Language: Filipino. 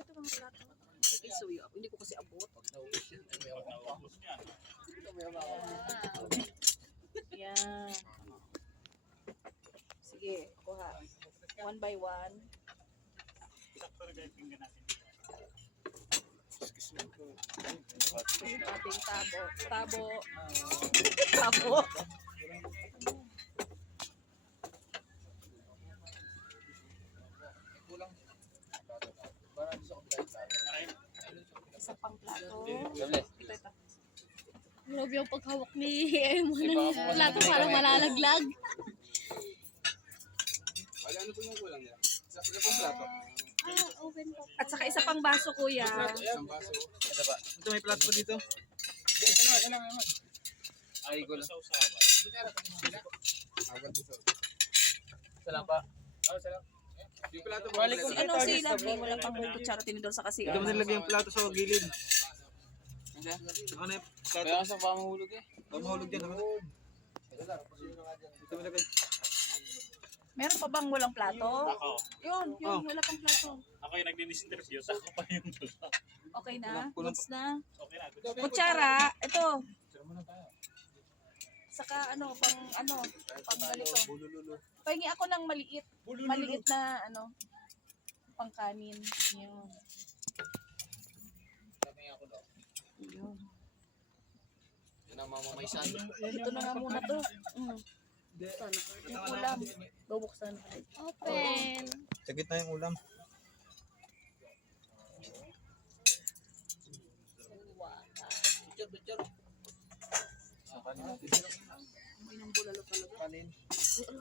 ito mga plato. Sige, suyo. Hindi ko kasi abot. Yan. Sige, kuha. One by one. Yung ating tabo. Tabo. Tabo. Isa pang plato. Ito. Grabe yung paghawak ni Emo ng plato parang malalaglag. Ano po yung kulang nila? Isa pong plato. Open po. At saka isa pang baso, kuya. Isang baso. Ito ba? Ito may plato pa dito. Ay, gulo. Salam pa. Salam. Yung plato ba? Si ano si Lovely, wala pang kutsara tinidor sa kasi. Ito mo nilagay yung plato sa gilid. Ano yung plato? Kaya sa pamahulog eh. Pamahulog dyan. Ito mo nilagay. Meron pa bang walang plato? Yun, wala pang plato. Ako yung nagdinis-interview, sa ako pa yung Okay na? Goods na? okay na. Kutsara, ito. Saka pang ganito. Pahingi ako ng maliit. Maliit na pang kanin. Yun. Yun. Yan ang mamamaysan. Ito na nga muna to. Yung ulam. Bubuksan. Open. Sa gitna yung ulam. Picture. May nang bulalo talaga. Kanin.